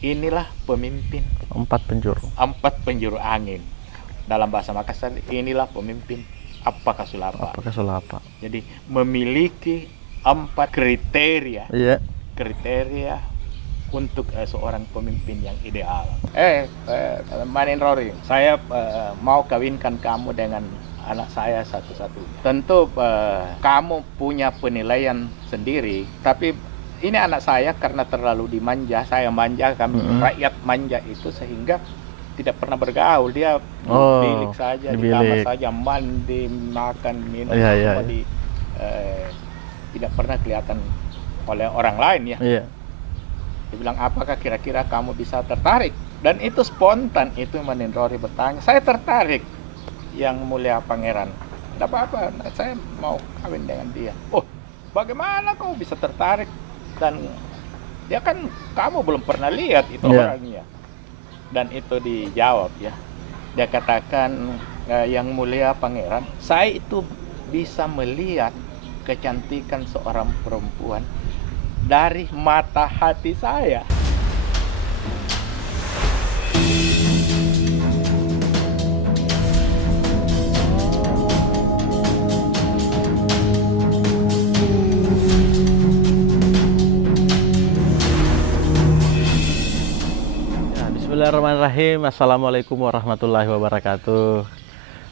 inilah pemimpin Empat penjuru. empat penjuru angin. Dalam bahasa Makassar, inilah pemimpin Apaka Sulapa. Apakah Sulapa? Jadi memiliki 4 kriteria Iya. untuk seorang pemimpin yang ideal. Manin Rory, saya mau kawinkan kamu dengan anak saya satu-satunya. Tentu kamu punya penilaian sendiri, tapi ini anak saya karena terlalu dimanja, saya manja, kami rakyat manja itu, sehingga tidak pernah bergaul. Dia bilik saja, di kamar saja, mandi, makan, minum, semua tidak pernah kelihatan oleh orang lain ya. Iya. Dia bilang, apakah kira-kira kamu bisa tertarik? Dan itu spontan, itu Manin Rory bertanya, saya tertarik, Yang Mulia Pangeran. Tidak apa-apa, saya mau kawin dengan dia. Oh, bagaimana kau bisa tertarik? Dan dia kan, kamu belum pernah lihat itu orangnya. Dan itu dijawab ya. Dia katakan, Yang Mulia Pangeran, saya itu bisa melihat kecantikan seorang perempuan dari mata hati saya. Bismillahirrahmanirrahim. Assalamualaikum warahmatullahi wabarakatuh.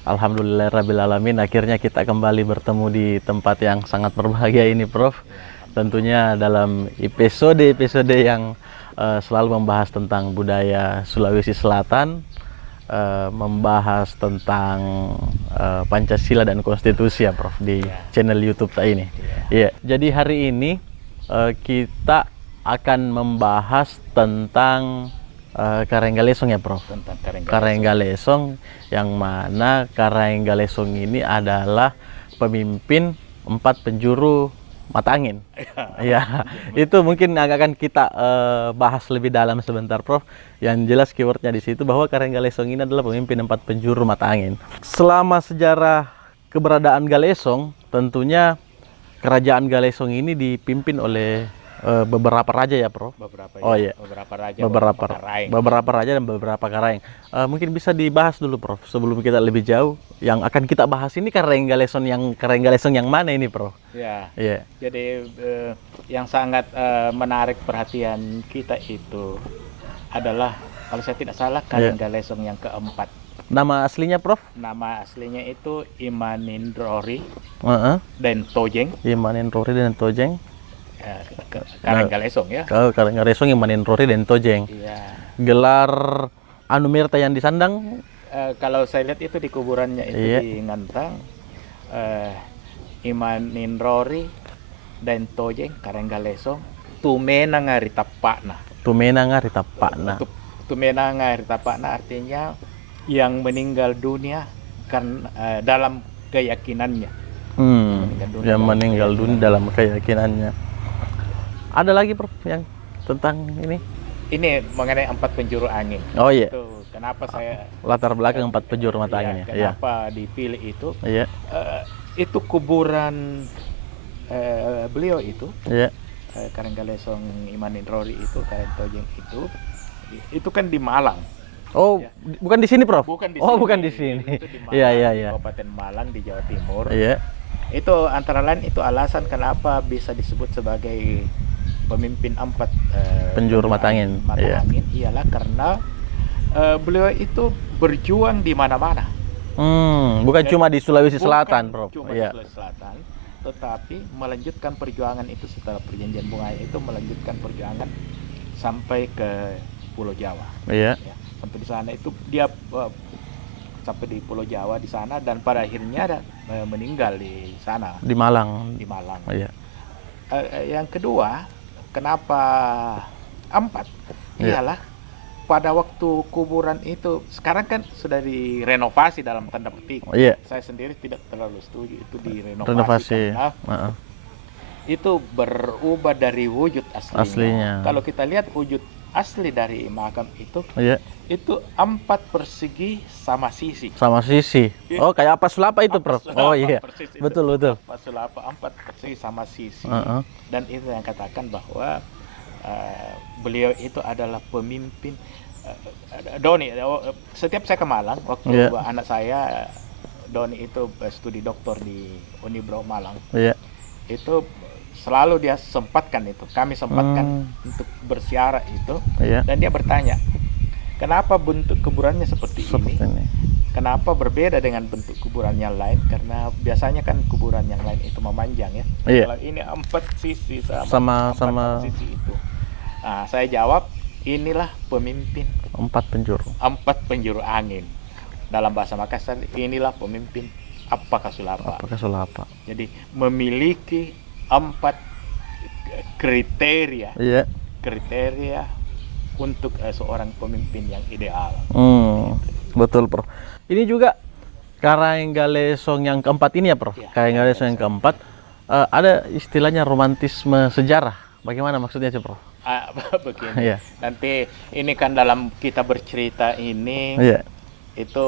Alhamdulillahirrabbilalamin. Akhirnya kita kembali bertemu di tempat yang sangat berbahagia ini, Prof. Tentunya dalam episode yang selalu membahas tentang budaya Sulawesi Selatan, membahas tentang Pancasila dan Konstitusi ya, Prof, di channel YouTube ini. Iya. Jadi hari ini kita akan membahas tentang Karenggalesong ya, Prof. Tentang Karenggalesong, yang mana Karenggalesong ini adalah pemimpin 4 penjuru mata angin. Ya, itu mungkin akan kita bahas lebih dalam sebentar, Prof. Yang jelas keywordnya di situ bahwa Karenggalesong ini adalah pemimpin 4 penjuru mata angin. Selama sejarah keberadaan Galesong, tentunya kerajaan Galesong ini dipimpin oleh beberapa raja ya, Prof. Beberapa raja dan beberapa karaeng. Mungkin bisa dibahas dulu, Prof, sebelum kita lebih jauh. Yang akan kita bahas ini Karenggalesong yang mana ini, Prof? Ya. Yeah. Jadi yang sangat menarik perhatian kita itu adalah, kalau saya tidak salah, Karenggalesong yang keempat. Nama aslinya, Prof? Nama aslinya itu Imanindrori Dentojeng. Imanindrori Dentojeng. Karenggalesong ya. Karenggalesong Imanindrori Dentojeng. Iya. Gelar Anumerta yang disandang, kalau saya lihat itu di kuburannya itu di Ngantang, Imanindrori Dentojeng Karenggalesong Tumena Ngaritapakna. Tumena Ngaritapakna. Tumena Ngaritapakna artinya yang meninggal dunia karena dalam keyakinannya. Yang meninggal dunia dalam keyakinannya. Ada lagi, Prof, yang tentang ini? Ini mengenai 4 penjuru angin. Oh iya. Itu kenapa saya latar belakang 4 penjuru mata angin ya. Kenapa dipilih itu? Iya. Itu kuburan beliau itu. Iya. Karenggalesong Imanindrori itu, Karentojeng itu kan di Malang. Oh, ya. Bukan di sini, Prof? Bukan di sini. Bukan di sini. Itu di Malang, iya. Kabupaten Malang di Jawa Timur. Iya. Itu antara lain itu alasan kenapa bisa disebut sebagai pemimpin 4 penjuru mata angin. Ialah karena beliau itu berjuang di mana-mana. Bukan cuma di Sulawesi Selatan, Prof. Cuma di Sulawesi Selatan, tetapi melanjutkan perjuangan itu setelah perjanjian Bungaya itu, melanjutkan perjuangan sampai ke Pulau Jawa. Iya. Ya, sampai di sana itu dia sampai di Pulau Jawa di sana, dan pada akhirnya meninggal di sana. Di Malang. Iya. Yang kedua, kenapa 4? Iyalah pada waktu kuburan itu, sekarang kan sudah direnovasi dalam tanda petik. Saya sendiri tidak terlalu setuju itu direnovasi karena itu berubah dari wujud aslinya. Kalau kita lihat wujud asli dari makam itu, itu 4 persegi sama sisi. Oh, kayak apa sulapa itu, Prof? Oh iya, betul. Apa sulapa 4 persegi sama sisi. Dan itu yang katakan bahwa beliau itu adalah pemimpin. Doni, setiap saya ke Malang waktu Iya. anak saya Doni itu studi doktor di Unibro Malang, Iya. itu selalu dia sempatkan itu, kami sempatkan untuk bersiarah itu, Iya. dan dia bertanya, kenapa bentuk kuburannya seperti Seperti ini? ini. Kenapa berbeda dengan bentuk kuburan yang lain? Karena biasanya kan kuburan yang lain itu memanjang ya. Iya. Kalau ini 4 sisi Sama sisi itu. Nah, saya jawab, inilah pemimpin 4 penjuru. 4 penjuru angin. Dalam bahasa Makassar, inilah pemimpin Apaka Sulapa. Apakah Sulapa? Jadi memiliki 4 kriteria Iya. untuk seorang pemimpin yang ideal. Betul, Prof. Ini juga Karanggalesong yang keempat ini ya, Prof. Ya, Karanggalesong yang keempat ada istilahnya romantisme sejarah. Bagaimana maksudnya sih, Prof? Begini. Iya. Nanti ini kan dalam kita bercerita ini Iya. itu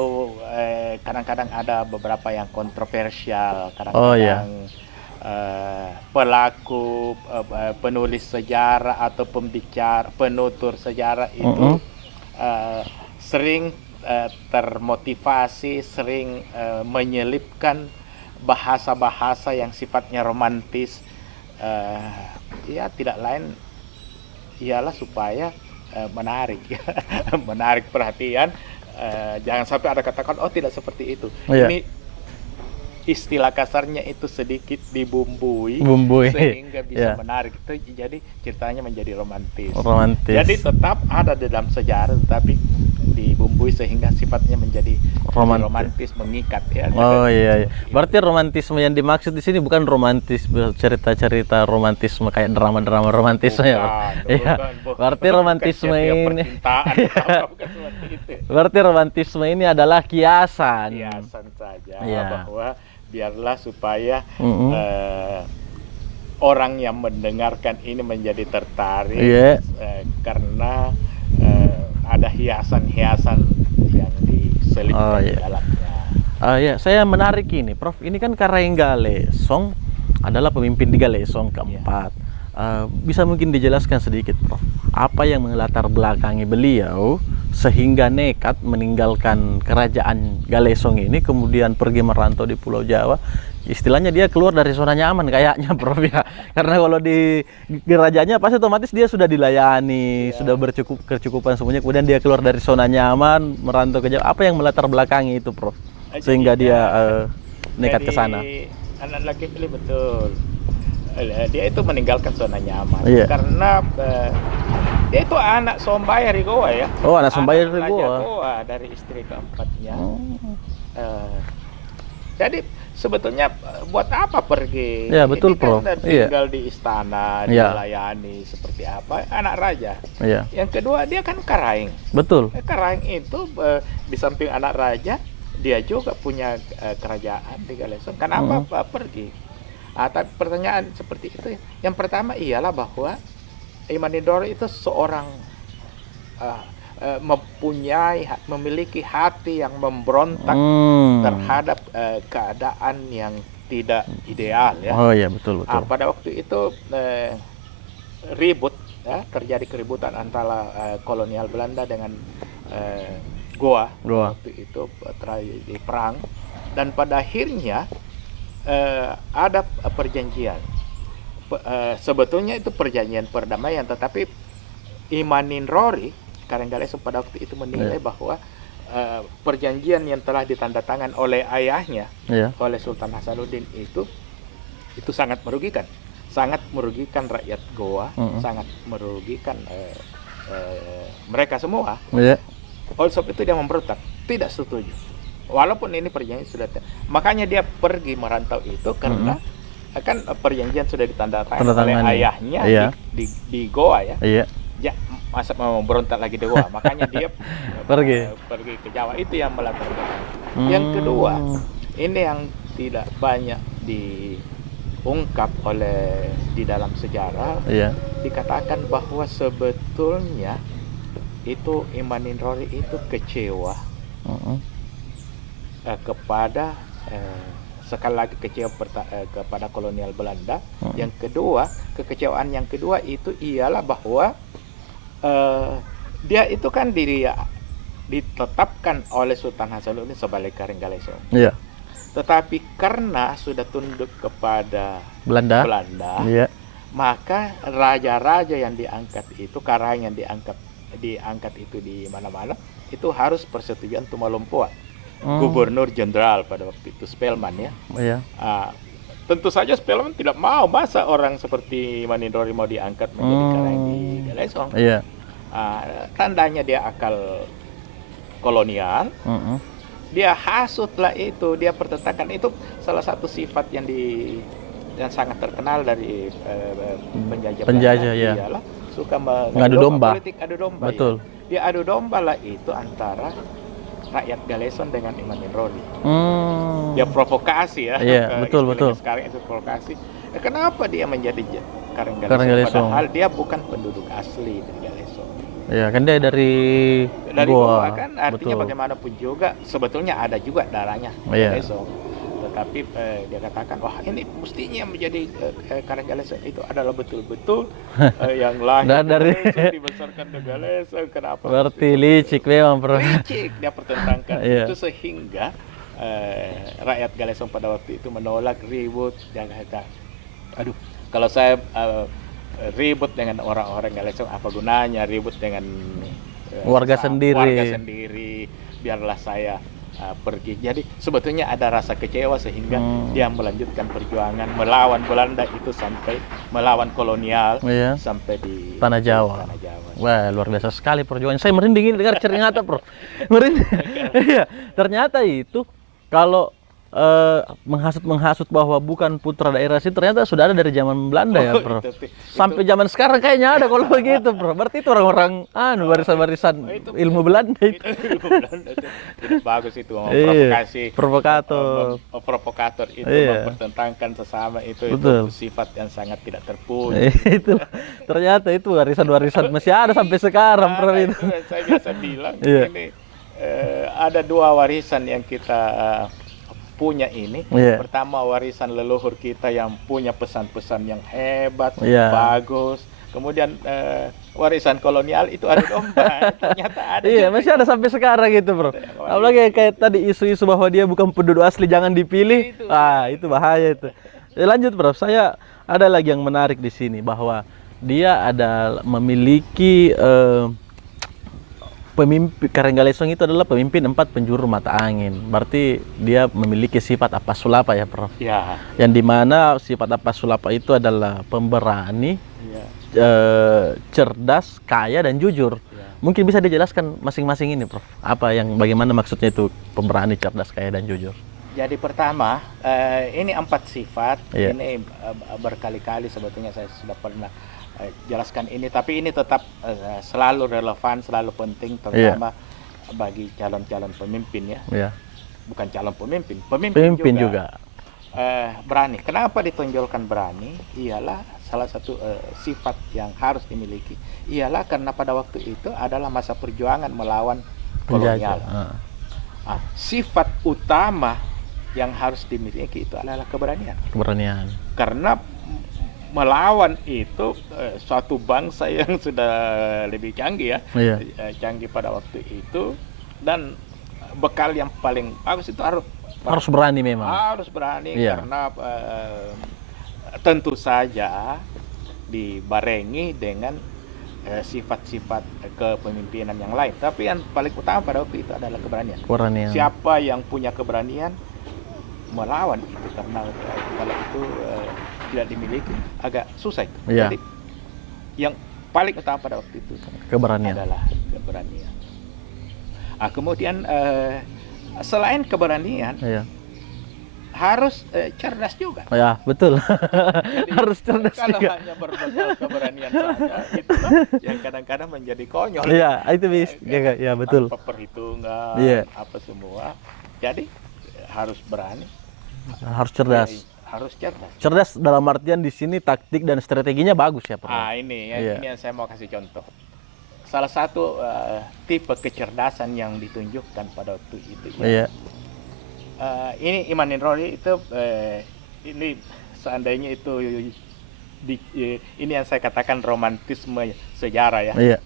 kadang-kadang ada beberapa yang kontroversial, Oh, iya. kadang-kadang pelaku penulis sejarah atau penutur sejarah itu sering termotivasi, sering menyelipkan bahasa-bahasa yang sifatnya romantis, ya tidak lain ialah supaya menarik menarik perhatian, jangan sampai ada katakan oh tidak seperti itu. Iya. Ini istilah kasarnya itu sedikit dibumbui sehingga bisa Iya. menarik, itu jadi ceritanya menjadi romantis. Romantis. Jadi tetap ada di dalam sejarah tetapi dibumbui sehingga sifatnya menjadi romantis, mengikat ya. Oh iya, iya. Berarti romantisme yang dimaksud di sini bukan romantis cerita-cerita romantisme kayak drama-drama romantisme ya, Pak? Iya. Berarti romantisme ini berarti romantisme ini adalah kiasan. Kiasan saja, Iya. bahwa biarlah supaya orang yang mendengarkan ini menjadi tertarik, Iya. karena ada hiasan-hiasan yang diselipkan di dalamnya. Ya, saya menarik ini, Prof. Ini kan Karanggalesong adalah pemimpin di Galesong keempat. Bisa mungkin dijelaskan sedikit, Prof. Apa yang melatar belakangi beliau sehingga nekat meninggalkan kerajaan Galesong ini kemudian pergi merantau di Pulau Jawa? Istilahnya dia keluar dari zona nyaman kayaknya, Prof ya. Karena kalau di kerajaannya pasti otomatis dia sudah dilayani, sudah kecukupan semuanya. Kemudian dia keluar dari zona nyaman, merantau ke Jawa. Apa yang melatar belakangi itu, Prof? Sehingga dia nekat ke sana. Anak laki pilih betul. Dia itu meninggalkan zona nyaman. Iya. Karena dia itu anak Sombaya Rigoa ya. Oh, anak Sombaya Raja Rigoa. Goa dari istri keempatnya. Jadi sebetulnya buat apa pergi? Ya, betul, ini kan Prof. tinggal di istana, Iya. dilayani seperti apa anak raja. Iya. Yang kedua dia kan Karaing. Betul. Karaing itu di samping anak raja, dia juga punya kerajaan di Galesong. Kenapa pergi? Tapi pertanyaan seperti itu, yang pertama ialah bahwa Imanindoro itu seorang memiliki hati yang memberontak terhadap keadaan yang tidak ideal ya. Oh iya, betul. Pada waktu itu ribut ya, terjadi keributan antara kolonial Belanda dengan Goa. Waktu itu terjadi perang, dan pada akhirnya ada perjanjian. Sebetulnya itu perjanjian perdamaian, tetapi Imanindori Karanggalesong pada waktu itu menilai bahwa perjanjian yang telah ditandatangan oleh ayahnya, oleh Sultan Hasanuddin itu sangat merugikan rakyat Goa, sangat merugikan mereka semua. Oleh sebab itu dia memberontak, tidak setuju. Walaupun ini perjanjian sudah, makanya dia pergi merantau itu karena kan perjanjian sudah ditandatangani oleh ayahnya di Goa ya. Ya, masa mau berontak lagi di Goa, makanya dia pergi ke Jawa. Itu yang melatar belakang. Yang kedua, ini yang tidak banyak diungkap di dalam sejarah. Dikatakan bahwa sebetulnya itu Imanindori itu kecewa kepada sekali lagi kecewa kepada kolonial Belanda. Yang kedua, kekecewaan yang kedua itu ialah bahwa dia itu kan ditetapkan oleh Sultan Hasanuddin sebagai Karinggalesong. Iya. Tetapi karena sudah tunduk kepada Belanda. Iya. Maka raja-raja yang diangkat itu, karang yang diangkat itu di mana-mana, itu harus persetujuan Tumalompoa, Gubernur Jenderal pada waktu itu, Spelman ya. Iya. Tentu saja Spelman tidak mau, masa orang seperti Manindori mau diangkat menjadi karang di Galesong. Iya. Tandanya dia akal kolonial. Dia hasutlah itu, dia pertentangkan itu. Salah satu sifat yang sangat terkenal dari penjajah ya. ialah suka mengadu domba. Politik adu domba. Betul. Ya. Dia adu domba lah itu antara rakyat Galesong dengan Imanindori. Dia provokasi ya. Iya, betul. Sekarang itu provokasi. Kenapa dia menjadi Karang Galesong? Padahal dia bukan penduduk asli dari Galesong. Iya, kan dia dari Goa kan, artinya bagaimanapun juga sebetulnya ada juga darahnya Galesong. Tetapi dia katakan, wah ini mestinya menjadi Karang Galesong itu adalah betul-betul yang lahir dari dibesarkan di Galesong. Kenapa? Berarti licik memang, Bro. Licik dia pertentangkan itu sehingga rakyat Galesong pada waktu itu menolak, ribut. Dia kata, aduh, kalau saya ribut dengan orang-orang Galesong apa gunanya, ribut dengan warga sendiri, biarlah saya pergi. Jadi sebetulnya ada rasa kecewa sehingga dia melanjutkan perjuangan melawan Belanda itu sampai melawan kolonial sampai di Tanah Jawa. Wah, luar biasa sekali perjuangan. Saya merinding ini dengar ternyata, Bro. Merinding. Iya, ternyata itu kalau menghasut bahwa bukan putra daerah sih, ternyata sudah ada dari zaman Belanda ya, Bro. Sampai zaman sekarang kayaknya ada kalau begitu, Bro. Berarti itu orang-orang warisan-warisan ilmu Belanda itu. Ilmu Belanda itu tidak bagus itu, provokasi. Provokator itu mempertentangkan sesama itu sifat yang sangat tidak terpuji. Itu ternyata itu warisan-warisan masih ada sampai sekarang, Bro. Itu saya biasa bilang ini ada dua warisan yang kita punya ini. Pertama, warisan leluhur kita yang punya pesan-pesan yang hebat, bagus. Kemudian warisan kolonial itu ada domba. Ternyata ada. Iya, masih ada sampai sekarang gitu, Bro. Apalagi kayak tadi isu-isu bahwa dia bukan penduduk asli, jangan dipilih. Itu bahaya itu. Lanjut, Bro. Saya ada lagi yang menarik di sini bahwa dia ada memiliki pemimpin. Karang Galesong itu adalah pemimpin 4 penjuru mata angin. Berarti dia memiliki sifat Appas Sulapa ya, Prof. Ya. Yang dimana sifat Appas Sulapa itu adalah pemberani, cerdas, kaya dan jujur. Mungkin bisa dijelaskan masing-masing ini, Prof. Bagaimana maksudnya itu pemberani, cerdas, kaya dan jujur? Jadi pertama, ini 4 sifat. Ini berkali-kali sebetulnya saya sudah pernah jelaskan ini, tapi ini tetap selalu relevan, selalu penting, terutama bagi calon-calon pemimpin ya. Bukan calon pemimpin juga. Berani. Kenapa ditonjolkan berani? Ialah salah satu sifat yang harus dimiliki. Ialah karena pada waktu itu adalah masa perjuangan melawan kolonial. Sifat utama yang harus dimiliki itu adalah keberanian. Karena melawan itu suatu bangsa yang sudah lebih canggih canggih pada waktu itu, dan bekal yang paling bagus itu harus berani memang. Harus berani karena tentu saja dibarengi dengan sifat-sifat kepemimpinan yang lain. Tapi yang paling utama pada waktu itu adalah keberanian. Siapa yang punya keberanian melawan itu, karena kalau itu tidak dimiliki agak susah itu. Jadi yang paling utama pada waktu itu adalah keberanian. Kemudian selain keberanian harus cerdas juga. Ya, betul. Jadi, harus cerdas kalau juga. hanya berbekal keberanian saja, itu yang kadang-kadang menjadi konyol. Iya, itu bisa. Ya, betul. Apa perhitungan, apa semua. Jadi harus berani. Harus cerdas. Harus cerdas. Cerdas dalam artian di sini taktik dan strateginya bagus ya, Pak. Ini yang saya mau kasih contoh. Salah satu tipe kecerdasan yang ditunjukkan pada waktu itu ini Iman Nirori itu ini seandainya itu ini yang saya katakan romantisme sejarah ya. Iya.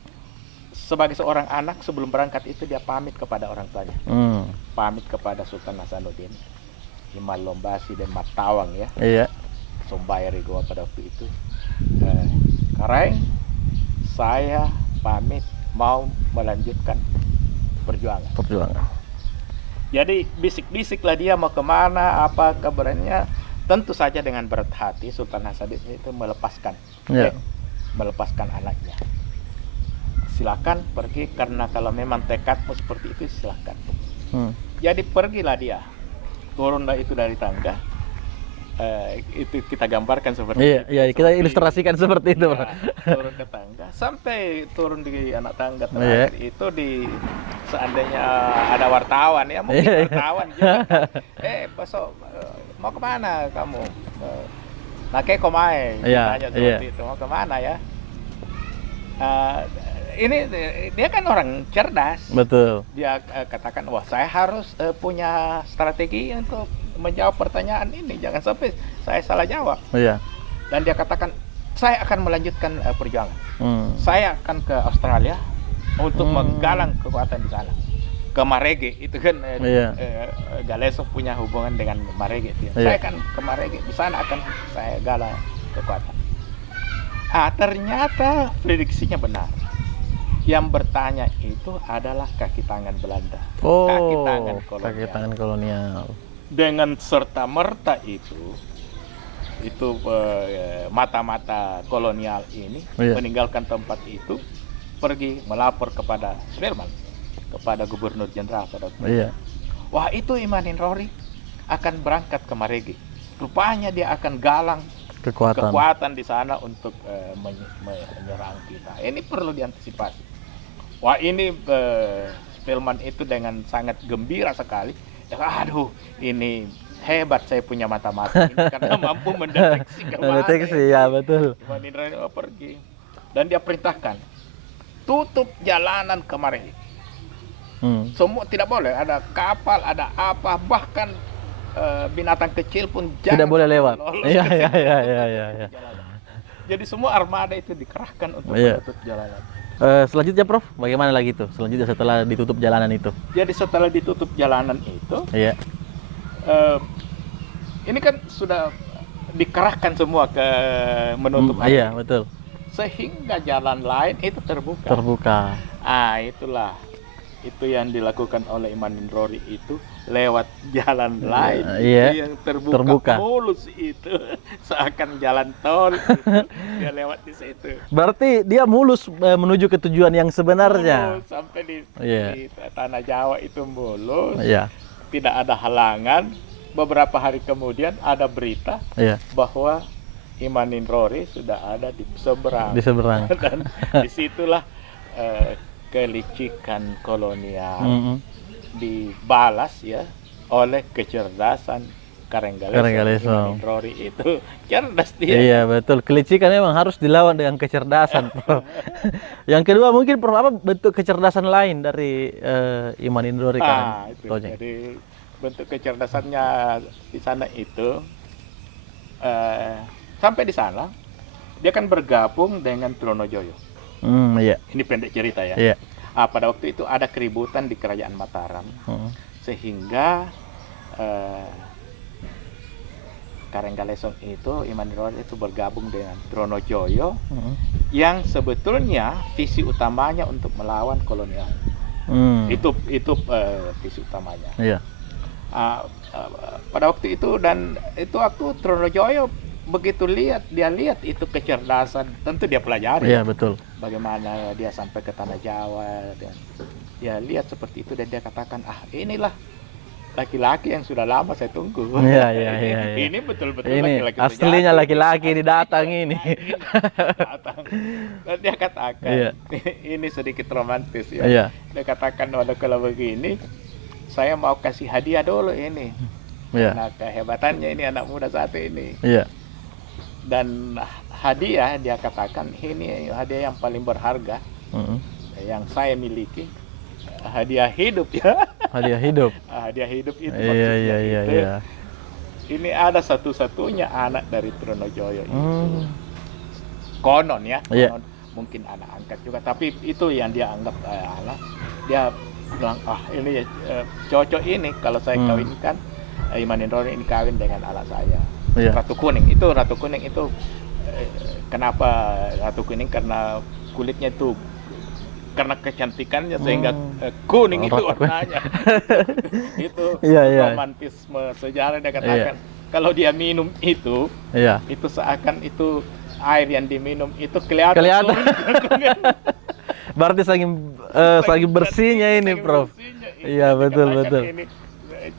Sebagai seorang anak sebelum berangkat itu dia pamit kepada orang tuanya, pamit kepada Sultan Hasanuddin, Iman Lombasi dan Matawang ya, Iya. Sombayar Goa pada waktu itu. Kareng, saya pamit mau melanjutkan perjuangan. Jadi bisik-bisiklah dia mau kemana, apa kabarnya. Tentu saja dengan berat hati Sultan Hasanuddin itu melepaskan, melepaskan anaknya. Silakan pergi, karena kalau memang tekadmu seperti itu silakan. Jadi pergilah dia, turunlah itu dari tangga. Itu kita gambarkan seperti itu. Iya, kita ilustrasikan seperti itu. Ya, turun ke tangga, sampai turun di anak tangga terakhir itu seandainya ada wartawan ya, mungkin wartawan juga. Besok mau kemana kamu? Nake komae, tanya seperti itu, mau kemana ya? Ini dia kan orang cerdas. Betul. Dia katakan, wah saya harus punya strategi untuk menjawab pertanyaan ini, jangan sampai saya salah jawab. Iya. Dan dia katakan, saya akan melanjutkan perjuangan. Saya akan ke Australia untuk menggalang kekuatan di sana. Ke Marege itu kan Galeso punya hubungan dengan Marege. Saya akan ke Marege, di sana akan saya galang kekuatan. Ternyata prediksinya benar. Yang bertanya itu adalah kaki tangan Belanda. Kaki tangan kolonial. Dengan serta-merta itu mata-mata kolonial ini meninggalkan tempat itu, pergi melapor kepada Spelman, kepada Gubernur Jenderal pada waktu itu. Wah, itu Iman Nirori akan berangkat ke Marege. Rupanya dia akan galang kekuatan di sana untuk menyerang kita. Ini perlu diantisipasi. Wah, ini Spelman itu dengan sangat gembira sekali. Aduh, ini hebat saya punya mata-mata ini karena mampu mendeteksi kemana. Ya betul. Iman Nirori pergi dan dia perintahkan tutup jalanan ke Marege. Semua tidak boleh, ada kapal, ada apa, bahkan binatang kecil pun tidak boleh lewat. Iya. Jadi semua armada itu dikerahkan untuk menutup jalanan. Selanjutnya Prof, bagaimana lagi tuh? Selanjutnya setelah ditutup jalanan itu? Jadi setelah ditutup jalanan itu, ini kan sudah dikerahkan semua ke menutup. Iya, betul. Sehingga jalan lain itu terbuka. Itulah. Itu yang dilakukan oleh Iman Nirori itu, lewat jalan lain yang terbuka mulus itu, seakan jalan tol gitu. Dia lewat di situ. Berarti dia mulus menuju ke tujuan yang sebenarnya. Mulus, sampai di tanah Jawa itu mulus. Tidak ada halangan. Beberapa hari kemudian ada berita bahwa Iman Nirori sudah ada di seberang. Dan disitulah kelicikan kolonial dibalas oleh kecerdasan Karenggaleso. Iman Nirori itu cerdas dia. Iya betul, kelicikan memang harus dilawan dengan kecerdasan. Yang kedua mungkin Prof, apa bentuk kecerdasan lain dari Iman Nirori Jadi bentuk kecerdasannya di sana itu sampai di sana dia kan bergabung dengan Tronojoyo. Ini pendek cerita ya. Pada waktu itu ada keributan di kerajaan Mataram, sehingga Karenggaleso itu, Iman Nirori itu bergabung dengan Tronojoyo, yang sebetulnya visi utamanya untuk melawan kolonial. Itu visi utamanya. Pada waktu itu, dan itu waktu Tronojoyo begitu dia lihat itu kecerdasan, tentu dia pelajari. Betul. Bagaimana dia sampai ke tanah Jawa, dan dia lihat seperti itu, dan dia katakan, inilah laki-laki yang sudah lama saya tunggu. Ini betul-betul laki-laki aslinya laki-laki ini datang ini. Dan dia katakan, ini sedikit romantis ya. Dia katakan, kalau begini saya mau kasih hadiah dulu ini. Nah, kehebatannya ini anak muda satu ini. Dan hadiah, dia katakan, ini hadiah yang paling berharga yang saya miliki, hadiah hidup ya. Dia hidup. Dia hidup itu Iya, maksudnya iya, iya, itu. iya. Ini ada satu-satunya anak dari Trunojoyo itu. Hmm. Konon ya, Iya. konon mungkin anak angkat juga, tapi itu yang dia anggap dia bilang ini ya cocok ini kalau saya kawinkan Imanindori ini kawin dengan anak saya. Iya. Ratu Kuning itu kenapa Ratu Kuning? Karena kulitnya itu karena kecantikannya sehingga kuning itu Ratu kuning. warnanya. Itu Iya, iya. romantisme sejarah dia katakan. Kalau dia minum itu Iya. itu seakan itu air yang diminum itu kelihatan. Berarti saking bersihnya ini, Saking Prof. bersihnya ini. Iya, betul, Dikatakan betul. Ini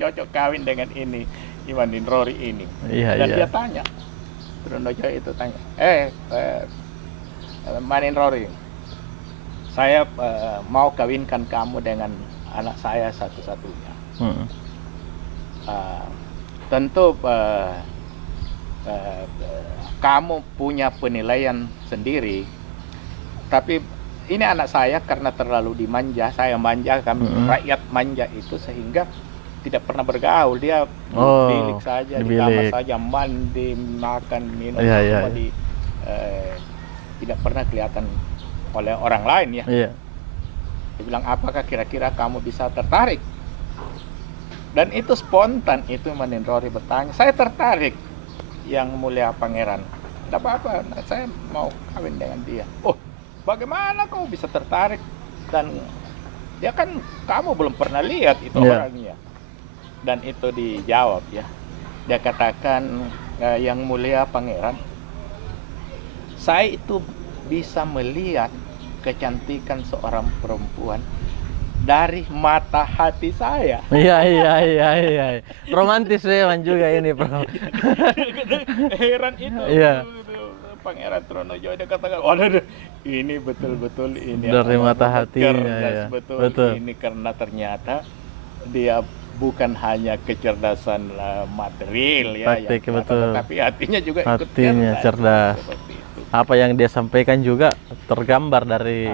cocok kawin dengan ini Imanindori ini. Iya, Dan iya. dia tanya, Trunojoyo itu tanya, Manindori, saya mau kawinkan kamu dengan anak saya satu-satunya. Tentu kamu punya penilaian sendiri, tapi ini anak saya karena terlalu dimanja, saya manja, kami rakyat manja itu sehingga tidak pernah bergaul, dia bilik saja, di kamar saja, mandi, makan, minum, semua tidak pernah kelihatan oleh orang lain ya. Iya. Dia bilang, apakah kira-kira kamu bisa tertarik? Dan itu spontan, itu Manindori bertanya, saya tertarik, yang mulia pangeran. Tidak apa-apa, saya mau kawin dengan dia. Oh, bagaimana kau bisa tertarik? Dan dia kan kamu belum pernah lihat itu orangnya. Dan itu dijawab ya. Dia katakan, yang mulia pangeran, saya itu bisa melihat kecantikan seorang perempuan dari mata hati saya. Iya. Romantis memang juga ini, Bro. Heran itu. Iya. Pangeran Trunojoyo dia katakan, waduh, ini betul-betul ini dari mata hatinya. Cerdas, Ya. betul. Ini karena ternyata dia bukan hanya kecerdasan material ya, Taktik, yang betul. tapi hatinya juga ikut cerdas. Seperti itu. Apa yang dia sampaikan juga tergambar dari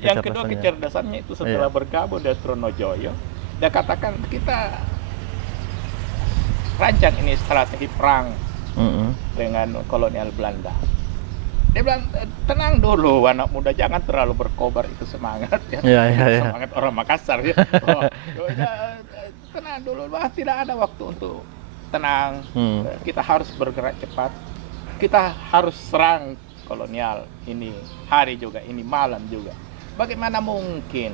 yang kedua kecerdasannya itu setelah bergabung dengan Trunojoyo, dia katakan kita rancang ini strategi perang dengan kolonial Belanda. Dia bilang, tenang dulu anak muda, jangan terlalu berkobar, itu semangat ya. Semangat orang Makassar ya. Tenang dulu, tidak ada waktu untuk tenang. Kita harus bergerak cepat. Kita harus serang kolonial ini hari juga, ini malam juga. Bagaimana mungkin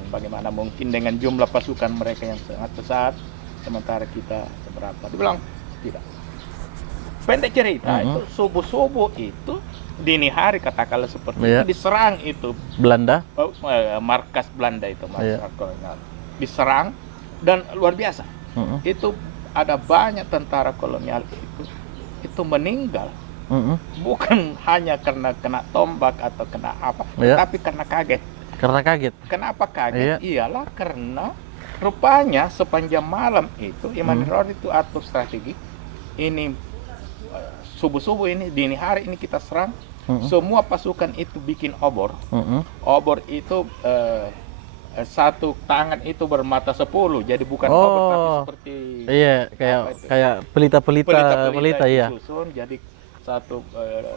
dengan jumlah pasukan mereka yang sangat besar, sementara kita seberapa? Dia bilang, tidak. Pendek cerita, itu subuh-subuh itu dini hari katakanlah seperti itu diserang itu Belanda, markas Belanda itu kolonial diserang dan luar biasa. Itu ada banyak tentara kolonial itu meninggal, bukan hanya karena kena tombak atau kena apa, tapi karena kaget. Kenapa kaget? Iyalah karena rupanya sepanjang malam itu Imanindori itu atur strategi ini. Subuh-subuh ini, dini hari ini kita serang, semua pasukan itu bikin obor. Obor itu satu tangan itu bermata 10, jadi bukan obor tapi seperti kayak pelita ya. disusun, jadi satu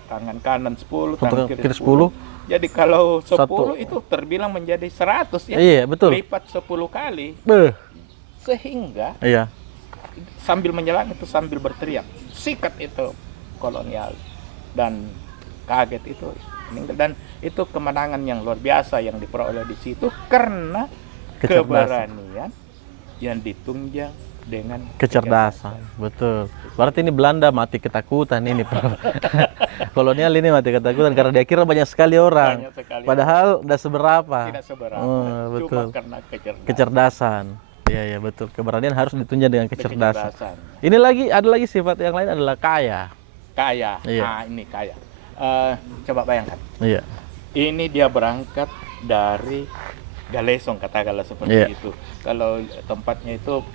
tangan kanan 10, tangan kiri 10. Jadi kalau 10 itu terbilang menjadi 100 ya. Iya, betul. Lipat 10 kali. Sehingga sambil menyelang itu sambil berteriak, sikat itu kolonial, dan kaget itu meninggal. Dan itu kemenangan yang luar biasa yang diperoleh di situ karena keberanian yang ditunjang dengan kecerdasan. Betul. Berarti ini Belanda mati ketakutan ini, Pak. Kolonial ini mati ketakutan karena dia kira banyak sekali orang. Padahal tidak seberapa. Tidak seberapa. Betul. Cuma karena kecerdasan. Iya, betul. Keberanian harus ditunjang dengan kecerdasan. Ini ada lagi sifat yang lain adalah kaya. Kaya. Ini kaya. Coba bayangkan. Iya. Ini dia berangkat dari Galesong katakanlah seperti itu. Kalau tempatnya itu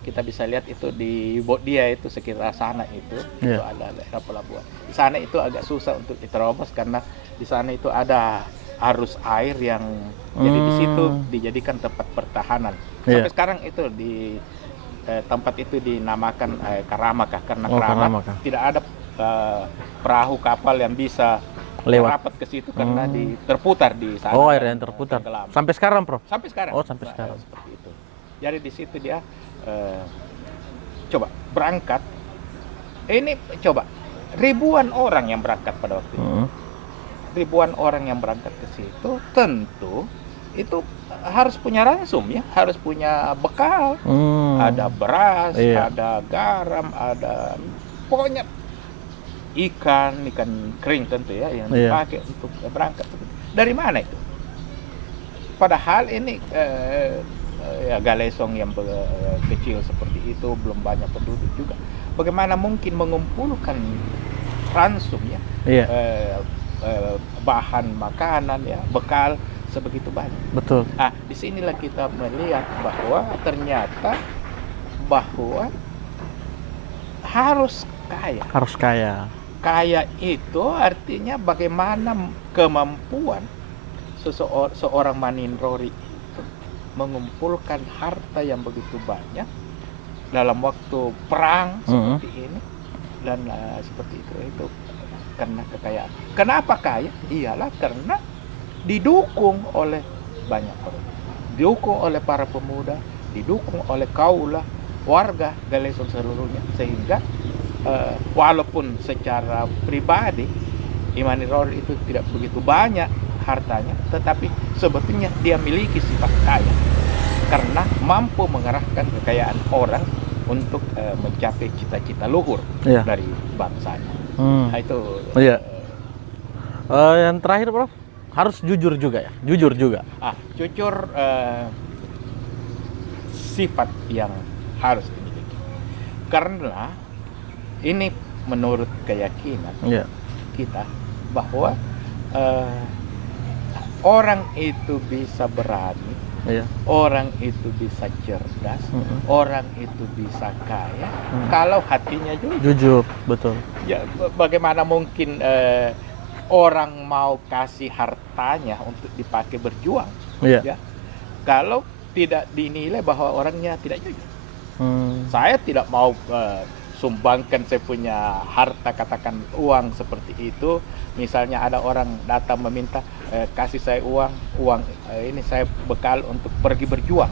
kita bisa lihat itu di Bodia itu sekitar sana itu ada daerah pelabuhan. Di sana itu agak susah untuk diterobos karena di sana itu ada arus air yang jadi di situ dijadikan tempat pertahanan. Iya. Sampai sekarang itu di tempat itu dinamakan Karamaka, karena Oh, Karamaka Karamaka. tidak ada perahu kapal yang bisa Lewat. merapat ke situ karena terputar di sana. Oh, air dan, yang terputar. tenggelam. Sampai sekarang, Prof. Sampai sekarang. Oh, sampai sekarang. Seperti itu. Jadi di situ dia coba berangkat. Ini coba ribuan orang yang berangkat pada waktu itu. Ribuan orang yang berangkat ke situ, tentu itu harus punya ransum ya, harus punya bekal. Ada beras, Iya. ada garam, ada pokoknya ikan kering tentu ya yang Iya. dipakai untuk berangkat. Dari mana itu? Padahal ini ya Galesong yang kecil seperti itu, belum banyak penduduk juga. Bagaimana mungkin mengumpulkan ransum ya, Iya. bahan makanan ya, bekal sebegitu banyak. Betul. Nah, disinilah kita melihat bahwa ternyata bahwa harus kaya. Harus kaya. Kaya itu artinya bagaimana kemampuan seorang Maninrori itu mengumpulkan harta yang begitu banyak dalam waktu perang seperti ini, dan seperti itu karena kekayaan. Kenapa kaya? Iyalah karena didukung oleh banyak orang, didukung oleh para pemuda, didukung oleh kaulah warga Galesong seluruhnya, sehingga walaupun secara pribadi Maninrori itu tidak begitu banyak hartanya, tetapi sebetulnya dia miliki sifat kaya karena mampu mengerahkan kekayaan orang untuk mencapai cita-cita luhur dari bangsanya. Nah, itu. Iya. Yang terakhir, Prof, harus jujur juga ya, jujur juga. Jujur sifat yang harus dimiliki, karena ini menurut keyakinan kita bahwa orang itu bisa berani, orang itu bisa cerdas, orang itu bisa kaya kalau hatinya jujur. Betul. Ya, bagaimana mungkin orang mau kasih hartanya untuk dipakai berjuang, ya, kalau tidak dinilai bahwa orangnya tidak jujur. Saya tidak mau sumbangkan saya punya harta, katakan uang seperti itu. Misalnya ada orang datang meminta, kasih saya uang ini saya bekal untuk pergi berjuang.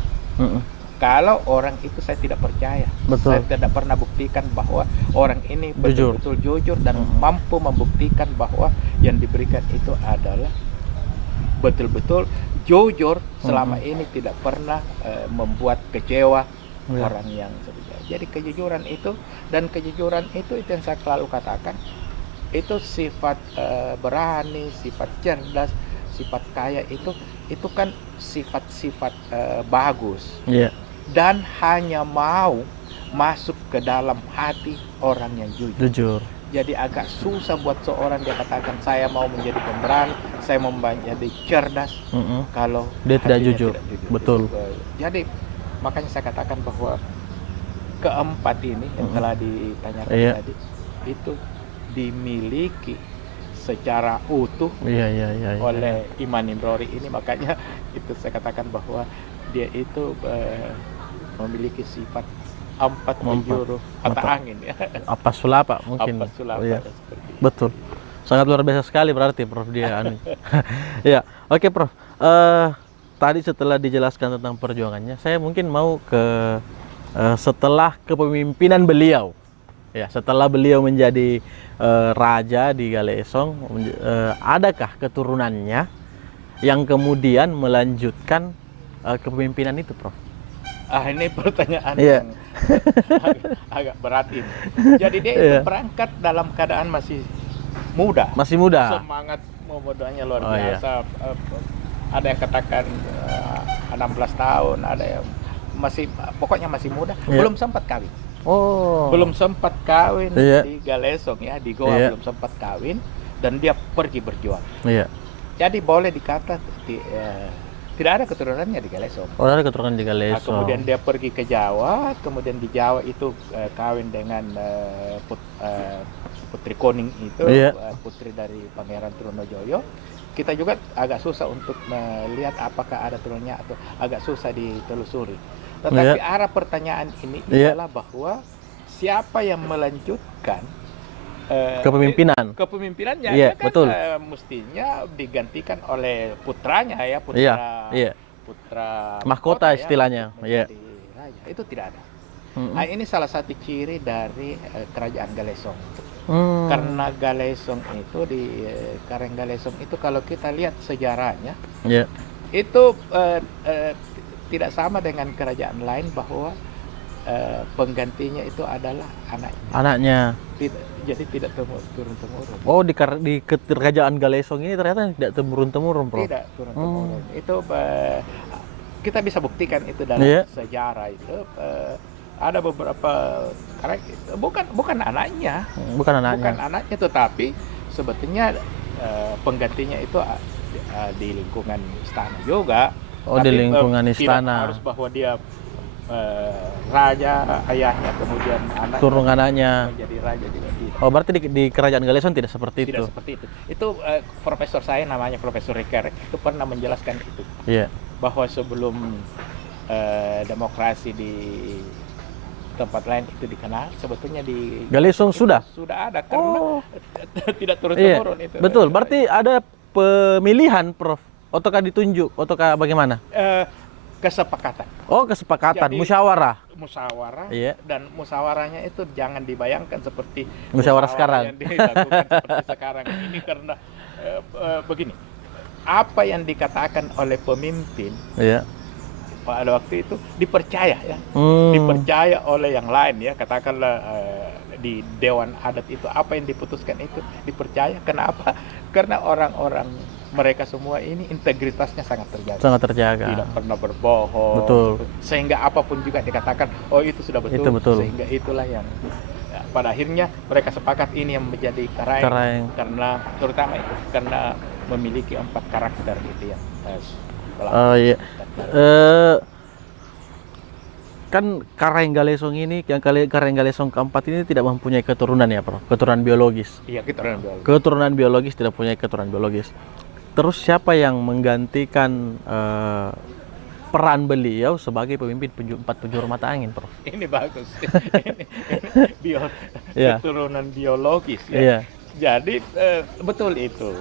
Kalau orang itu saya tidak percaya. Betul. Saya tidak pernah buktikan bahwa orang ini betul-betul jujur dan mampu membuktikan bahwa yang diberikan itu adalah betul-betul jujur, selama ini tidak pernah membuat kecewa orang yang seperti. Jadi kejujuran itu yang saya selalu katakan, itu sifat berani, sifat cerdas, sifat kaya itu kan sifat-sifat bagus. Dan hanya mau masuk ke dalam hati orang yang jujur. Jadi agak susah buat seorang dia katakan saya mau menjadi pemberani, saya mau menjadi cerdas, kalau dia tidak jujur. Betul. Jadi makanya saya katakan bahwa keempat ini yang telah ditanyakan tadi itu dimiliki secara utuh oleh Maninrori ini. Makanya itu saya katakan bahwa dia itu memiliki sifat empat penjuru mata angin ya. Apa sulapa mungkin. Betul. Sangat luar biasa sekali berarti Prof dia. Ya, oke Prof. Tadi setelah dijelaskan tentang perjuangannya, saya mungkin mau ke setelah kepemimpinan beliau. Ya, setelah beliau menjadi raja di Galesong, adakah keturunannya yang kemudian melanjutkan kepemimpinan itu, Prof? Ini pertanyaan yang agak berat ini. Jadi dia itu berangkat dalam keadaan masih muda. Semangat mudanya luar biasa. Ada yang katakan 16 tahun, ada yang pokoknya masih muda, belum sempat kawin. Belum sempat kawin di Galesong ya, di Goa belum sempat kawin, dan dia pergi berjuang. Jadi boleh dikata tidak ada keturunannya di Galesong. Ada keturunan di Galesong. Kemudian dia pergi ke Jawa, kemudian di Jawa itu kawin dengan Putri Koning itu, putri dari Pangeran Trunojoyo. kita juga agak susah untuk melihat apakah ada turunnya atau agak susah ditelusuri. Tetapi arah pertanyaan ini adalah bahwa siapa yang melanjutkan kepemimpinannya, Iya, kan betul. mestinya digantikan oleh putranya ya, putra mahkota ya, istilahnya. untuk menjadi raja. Itu tidak ada. Nah, ini salah satu ciri dari kerajaan Galesong. Karena Galesong itu Kareng Galesong itu kalau kita lihat sejarahnya, itu tidak sama dengan kerajaan lain bahwa penggantinya itu adalah anaknya. Jadi tidak turun-temurun. Oh, di kerajaan Galesong ini ternyata tidak turun-temurun, Prof. Tidak turun-temurun. Itu kita bisa buktikan itu dalam sejarah itu. Ada beberapa bukan anaknya, tetapi sebetulnya penggantinya itu di lingkungan istana juga. Oh, di lingkungan istana. Tidak harus bahwa dia raja, ayahnya kemudian anaknya turun anaknya menjadi raja juga. Oh, berarti di kerajaan Galesong tidak seperti itu. Tidak seperti itu. Itu profesor saya namanya Profesor Riker itu pernah menjelaskan itu. Bahwa sebelum demokrasi di tempat lain itu dikenal, sebetulnya di Galesong sudah ada karena tidak turun-temurun itu. Betul. Berarti ada pemilihan, Prof. Ataukah ditunjuk, ataukah bagaimana? Kesepakatan. Oh, kesepakatan. Jadi, musyawarah. Dan musyawarahnya itu jangan dibayangkan seperti musyawarah sekarang yang dilakukan seperti sekarang ini, karena begini, apa yang dikatakan oleh pemimpin pada waktu itu dipercaya ya, dipercaya oleh yang lain ya, katakanlah di Dewan Adat itu apa yang diputuskan itu dipercaya. Kenapa? Karena orang-orang mereka semua ini integritasnya sangat terjaga. Tidak pernah berbohong. Betul. Sehingga apapun juga dikatakan, oh itu sudah betul. Itu betul. Sehingga itulah yang pada akhirnya mereka sepakat ini yang menjadi Kareng. Karena terutama itu karena memiliki 4 karakter gitu ya. Kan Kareng Galesong ini, yang Kareng Galesong keempat ini tidak mempunyai keturunan ya, Prof? Keturunan biologis. Iya, keturunan biologis. Keturunan biologis, tidak punya keturunan biologis. Terus siapa yang menggantikan peran beliau sebagai pemimpin 4 penjuru mata angin, Prof? Ini bagus. Keturunan biologis ya. Jadi betul itu.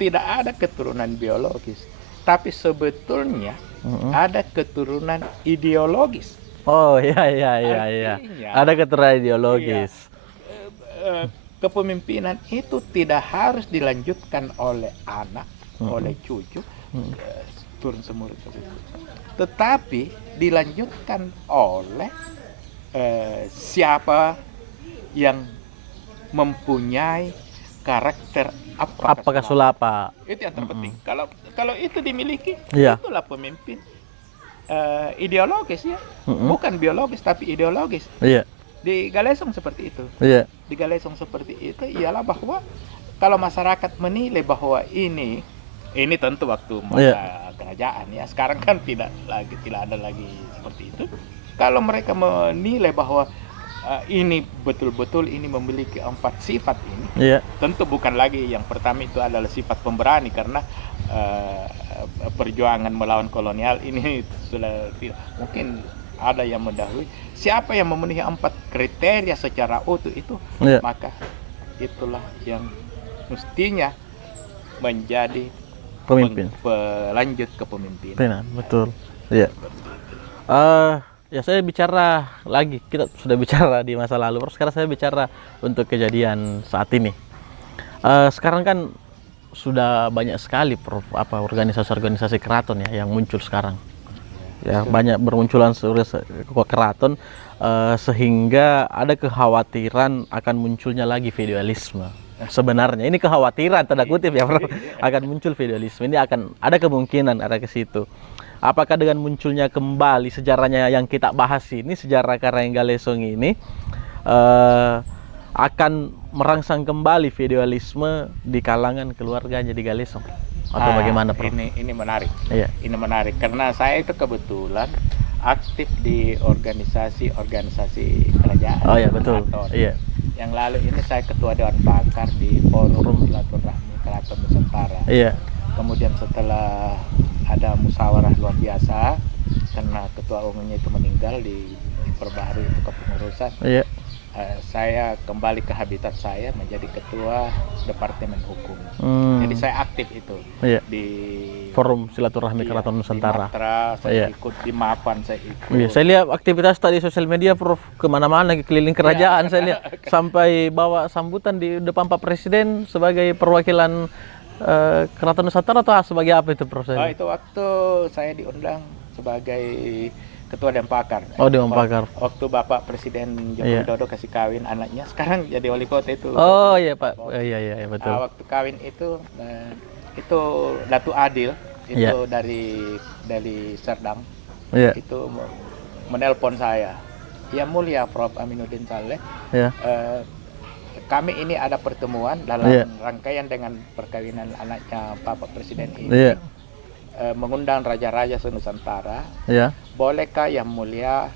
Tidak ada keturunan biologis, tapi sebetulnya ada keturunan ideologis. Oh iya. Ada keturunan ideologis. Kepemimpinan itu tidak harus dilanjutkan oleh anak, oleh cucu, turun semurun, tetapi dilanjutkan oleh siapa yang mempunyai karakter apakah sulapa. Itu yang terpenting. Kalau itu dimiliki, iya, itulah pemimpin ideologis ya, bukan biologis tapi ideologis. Iya. Di Galesong seperti itu. Iya. Di Galesong seperti itu ialah bahwa kalau masyarakat menilai bahwa ini tentu waktu masa kerajaan ya. Sekarang kan tidak ada lagi seperti itu. Kalau mereka menilai bahwa ini betul-betul ini memiliki 4 sifat ini, tentu bukan lagi yang pertama itu adalah sifat pemberani, karena perjuangan melawan kolonial ini sudah tidak mungkin ada yang mendahului. Siapa yang memenuhi 4 kriteria secara utuh itu, maka itulah yang mestinya menjadi pemimpin, pelanjut kepemimpinan. Betul. Iya. Ya, saya bicara lagi, kita sudah bicara di masa lalu, sekarang saya bicara untuk kejadian saat ini. Sekarang kan sudah banyak sekali, Prof, organisasi-organisasi keraton ya yang muncul sekarang. Ya, banyak bermunculan keraton, sehingga ada kekhawatiran akan munculnya lagi feodalisme. Sebenarnya ini kekhawatiran tanda kutip ya, Prof, akan muncul feodalisme. Ini akan ada kemungkinan ada ke situ. Apakah dengan munculnya kembali sejarahnya yang kita bahas ini, sejarah Kareng Galesong ini akan merangsang kembali feodalisme di kalangan keluarga jadi Galesong, atau bagaimana, Prof? Ini menarik. Iya. Ini menarik karena saya itu kebetulan aktif di organisasi kerajaan. Oh ya, betul. Keraton. Iya. Yang lalu ini saya ketua Dewan Pakar di Forum Silaturahmi Keraton Nusantara. Iya. Kemudian setelah ada musyawarah luar biasa karena ketua umumnya itu meninggal diperbaharui itu kepengurusan. Iya. Saya kembali ke habitat saya menjadi ketua Departemen Hukum. Jadi saya aktif itu Iya. di Forum Silaturahmi Keraton di Nusantara. Matra, saya Iya. ikut di Mapan, saya ikut. Iya, saya lihat aktivitas tadi sosial media, Prof, kemana-mana keliling kerajaan. Saya lihat sampai bawa sambutan di depan Pak Presiden sebagai perwakilan Keraton Nusantara atau sebagai apa itu, Prof? Oh, itu waktu saya diundang sebagai ketua Dewan Pakar. Oh, Dewan Pakar. Waktu Bapak Presiden Joko Iya. Widodo kasih kawin anaknya, sekarang jadi wali kota itu. Oh iya Pak, iya iya betul. Waktu kawin itu Datu Adil itu Iya. dari Serdang. Iya. Itu menelpon saya. Ya mulia Prof Aminuddin Saleh. Iya. Kami ini ada pertemuan dalam Iya. rangkaian dengan perkawinan anaknya Bapak Presiden ini. Iya. Mengundang raja-raja se-Nusantara. Iya. Bolehkah yang mulia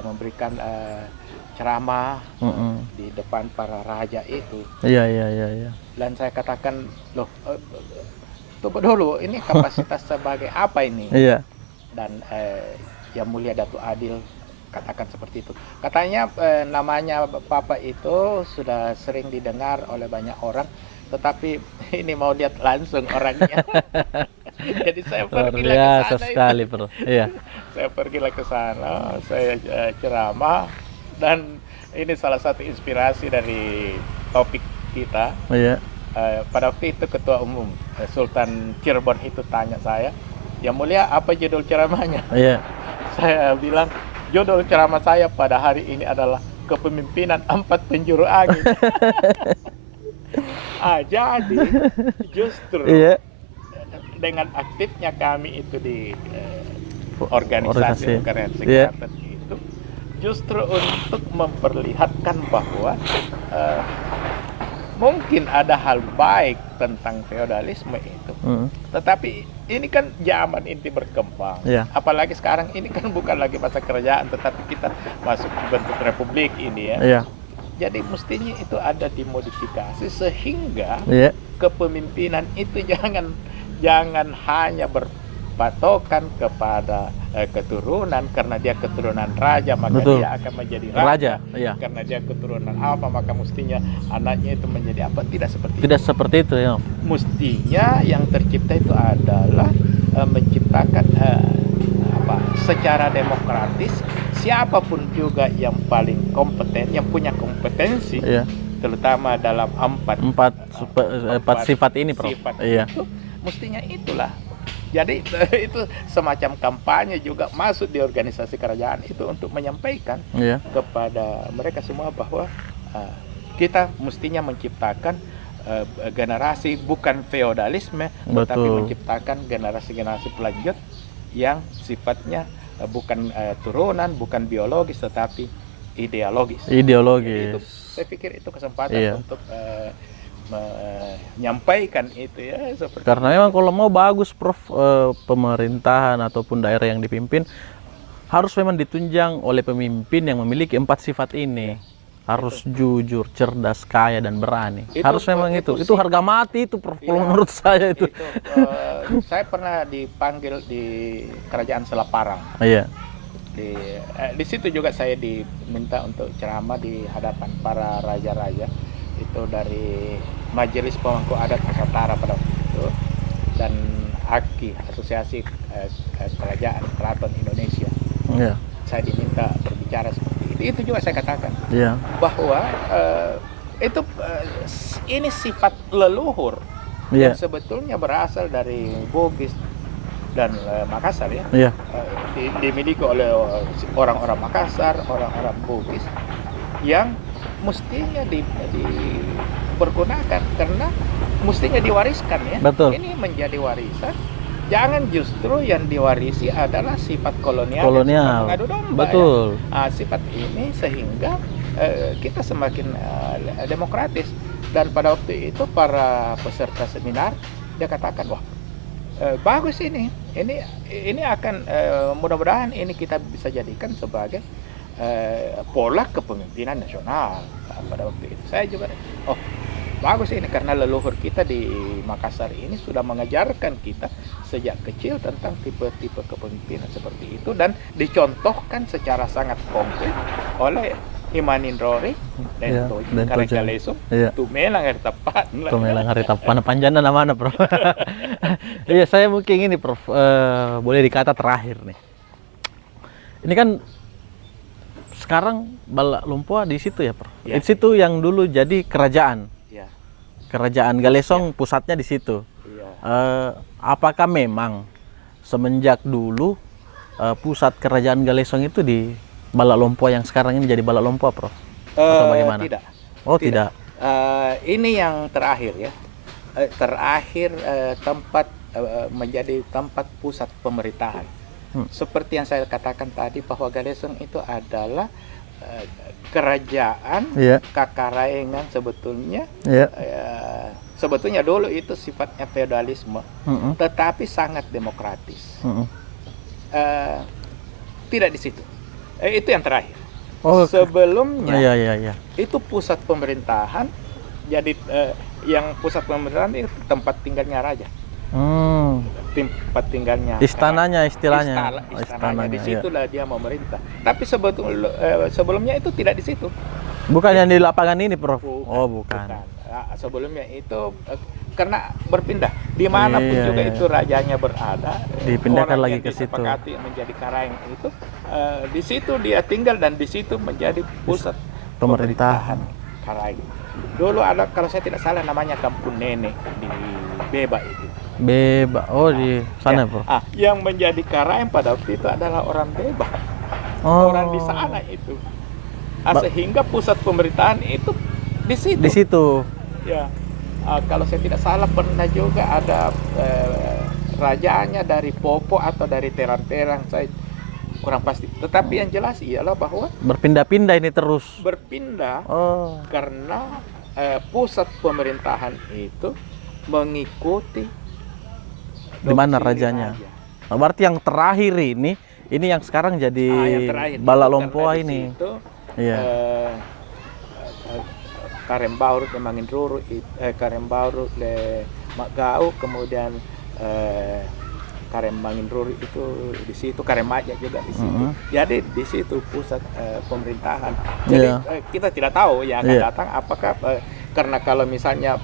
memberikan ceramah di depan para raja itu? Iya iya iya iya. Dan saya katakan, loh, tunggu dulu, ini kapasitas sebagai apa ini? Iya. Dan yang mulia Datu Adil katakan seperti itu. Katanya namanya Bapak itu sudah sering didengar oleh banyak orang, tetapi ini mau lihat langsung orangnya. Jadi saya pergi Luar biasa ke sana sekali, Bro. Iya. Saya pergilah ke sana, saya ceramah, dan ini salah satu inspirasi dari topik kita. Iya. Pada waktu itu Ketua Umum Sultan Cirebon itu tanya saya, yang mulia apa judul ceramahnya? Iya. Saya bilang, judul ceramah saya pada hari ini adalah Kepemimpinan 4 Penjuru Angin. Jadi justru Iya. dengan aktifnya kami itu di organisasi Iya. Keraton itu justru untuk memperlihatkan bahwa mungkin ada hal baik tentang feodalisme itu, tetapi ini kan zaman ini berkembang. Iya. Apalagi sekarang ini kan bukan lagi masa kerajaan, tetapi kita masuk bentuk republik ini ya. Iya. Jadi mestinya itu ada dimodifikasi sehingga Iya. kepemimpinan itu jangan hanya berpatokan kepada keturunan, karena dia keturunan raja maka Betul. dia akan menjadi Raja, iya. Karena dia keturunan apa maka mestinya anaknya itu menjadi apa, tidak seperti Tidak itu. seperti itu ya. Mestinya yang tercipta itu adalah menciptakan secara demokratis, siapapun juga yang paling kompeten, yang punya kompetensi, Iya. terutama dalam Empat sifat ini, Prof. sifat Iya. itu, mestinya itulah. Jadi itu semacam kampanye juga masuk di organisasi kerajaan itu untuk menyampaikan Iya. kepada mereka semua bahwa kita mestinya menciptakan generasi bukan feodalisme, tetapi Betul. menciptakan generasi-generasi pelanjut yang sifatnya bukan turunan, bukan biologis, tetapi ideologis. Jadi itu, saya pikir itu kesempatan Iya. untuk menyampaikan itu ya, seperti Karena memang kalau mau bagus, Prof, pemerintahan ataupun daerah yang dipimpin harus memang ditunjang oleh pemimpin yang memiliki 4 sifat ini. Harus jujur, cerdas, kaya, dan berani. Itu- Harus memang itu itu harga mati itu, Prof. Kalau Iya. menurut saya itu. Saya pernah dipanggil di Kerajaan Selaparang. Iya. Di situ juga saya diminta untuk ceramah di hadapan para raja-raja itu dari Majelis Pemangku Adat Nusantara pada waktu itu, dan AKI, Asosiasi Kerajaan Keraton Indonesia. Iya. Saya diminta berbicara seperti itu. Itu juga saya katakan Iya. bahwa ini sifat leluhur Iya. yang sebetulnya berasal dari Bugis dan Makassar ya. Iya. Dimiliki oleh orang-orang Makassar, orang-orang Bugis yang mestinya dipergunakan karena mestinya diwariskan ya. Betul. Ini menjadi warisan. Jangan justru yang diwarisi adalah sifat kolonial. Kolonial. Mengadu domba, Betul. ya. Sifat ini sehingga kita semakin demokratis. Dan pada waktu itu para peserta seminar dia katakan, wah bagus ini akan mudah-mudahan ini kita bisa jadikan sebagai pola kepemimpinan nasional pada waktu itu. Saya juga bagus ini karena leluhur kita di Makassar ini sudah mengajarkan kita sejak kecil tentang tipe-tipe kepemimpinan seperti itu dan dicontohkan secara sangat konkret oleh Imanin Rori Iya, dan Toji dan Toji. Karagaleso Iya. Tumelang hari tepat. Tumelang hari tapan panjangnya mana Prof? Iya, saya mungkin ini Prof, boleh dikata terakhir nih. Ini kan sekarang Balak Lumpua di situ ya Prof. Ya. Di situ yang dulu jadi kerajaan. Ya, Kerajaan Galesong pusatnya di situ. iya. Apakah memang semenjak dulu pusat kerajaan Galesong itu di Balak Lumpua yang sekarang ini jadi Balak Lumpua Prof? Atau bagaimana? Tidak. Oh tidak. Ini yang terakhir ya. Terakhir tempat menjadi tempat pusat pemerintahan. Seperti yang saya katakan tadi bahwa Galesong itu adalah kerajaan Iya. Kakaraengan sebetulnya. Iya. Sebetulnya dulu itu sifatnya feodalisme, Mm-mm. tetapi sangat demokratis. Mm-mm. Tidak di situ. Itu yang terakhir. Oh, Sebelumnya iya iya iya. itu pusat pemerintahan, jadi yang pusat pemerintahan itu tempat tinggalnya raja, tempat tinggalnya Istananya istilahnya. istananya di iya. situlah dia memerintah. Tapi sebelumnya itu tidak di situ. Bukan yang di lapangan ini, Prof. Bukan, Oh, bukan. Sebelumnya itu karena berpindah dimanapun Iya, juga iya. itu rajanya berada, Dipindahkan orang lagi yang ke situ. disepakati menjadi Karaeng itu di situ dia tinggal dan di situ menjadi pusat Pemerintahan. Karaeng. Dulu ada, kalau saya tidak salah, namanya Kampung Nenek di Beba itu. Beba. Oh, di sana, Prof. Yang menjadi Karaeng pada waktu itu adalah orang Beba, Oh. orang di sana itu. Sehingga pusat pemerintahan itu di situ. Di situ. Ya, kalau saya tidak salah pernah juga ada rajanya dari Popo atau dari Terang-Terang, saya kurang pasti. Tetapi yang jelas ialah bahwa Berpindah-pindah ini terus. berpindah Oh. karena pusat pemerintahan itu mengikuti Di mana domisili rajanya? raja. Nah, berarti yang terakhir ini yang sekarang jadi Yang terakhir Balak itu Lumpua karena di ini. situ, Iya. Karembaurut le Mangin Ruru, Karembaurut le Magau, kemudian Mangin Ruru itu di situ, Karemaja juga di situ. Jadi di situ pusat pemerintahan. Jadi Iya. kita tidak tahu yang akan Iya. datang apakah karena kalau misalnya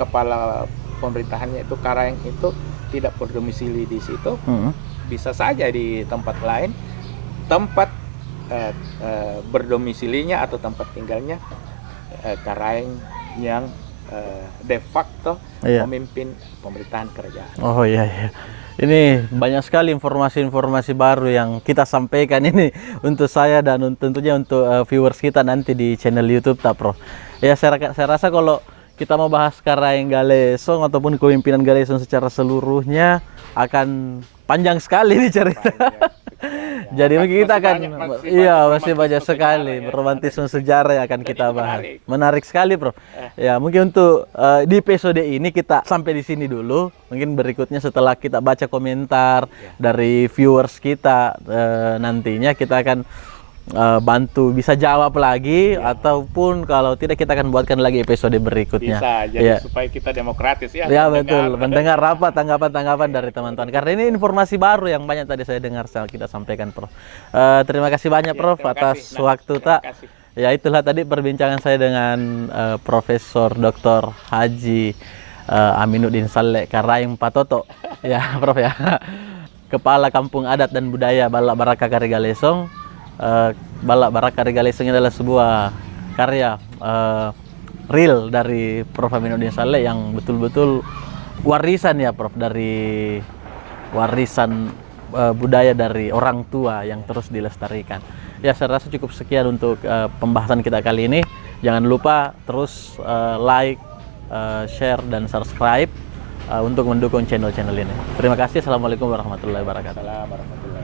kepala pemerintahannya itu Karaeng itu tidak berdomisili di situ, bisa saja di tempat lain tempat berdomisilinya atau tempat tinggalnya Karaeng yang de facto Iya. memimpin pemerintahan kerajaan. Oh iya iya. Ini banyak sekali informasi-informasi baru yang kita sampaikan ini untuk saya dan tentunya untuk viewers kita nanti di channel YouTube tak Prof. Ya saya rasa kalau kita mau bahas Karaeng Galesong ataupun kepemimpinan Galesong secara seluruhnya akan panjang sekali nih cerita. Jadi mungkin kita akan masih banyak sekali romantisme sejarah yang akan kita bahas. Menarik sekali, Prof. Ya, mungkin untuk di episode ini kita sampai di sini dulu. Mungkin berikutnya setelah kita baca komentar dari viewers kita, nantinya kita akan bantu bisa jawab lagi ataupun kalau tidak kita akan buatkan lagi episode berikutnya. Bisa, jadi supaya kita demokratis ya. Ya betul, mendengar apa tanggapan-tanggapan dari teman-teman. Karena ini informasi baru yang banyak tadi saya dengar kita sampaikan, Prof. Terima kasih banyak, Prof, atas waktu tak. Ya itulah tadi perbincangan saya dengan Profesor Dr. Haji Aminuddin Saleh Karaeng Patoto. Ya, Prof ya. Kepala Kampung Adat dan Budaya Balak Baraka Kari Galesong. Balak Baraka Kari Galesong adalah sebuah karya real dari Prof Aminuddin Saleh yang betul-betul warisan ya Prof, dari warisan budaya dari orang tua yang terus dilestarikan. Ya saya rasa cukup sekian untuk pembahasan kita kali ini. Jangan lupa terus like, share dan subscribe untuk mendukung channel-channel ini. Terima kasih. Assalamualaikum warahmatullahi wabarakatuh. Assalamualaikum warahmatullahi wabarakatuh.